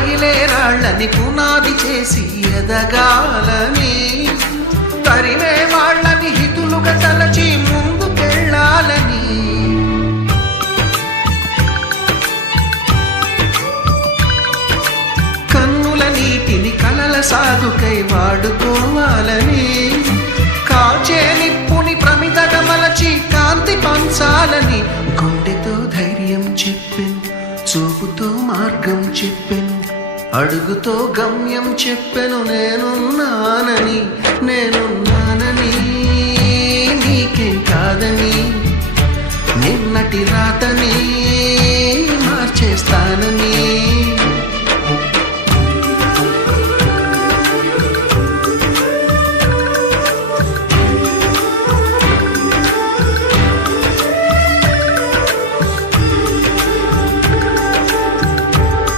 పగిలే రాళ్ళని పునాది చేసి ఎదగాలని, తరిమే వాళ్ళని హితులుగా తలచి ముందుకెళ్ళాలని, కన్నుల నీటిని కలల సాగుకై వాడుకోవాలని, కాల్చే నిప్పుని ప్రమిదగా మలచి కాంతి పంచాలని, గుండెతో ధైర్యం చెప్పెను, చూపుతో మార్గం చెప్పెను, అడుగుతో గమ్యం చెప్పెను, నేనున్నానని నేనున్నానని, నీకేం కాదని, నిన్నటి రాతని మార్చేస్తానని.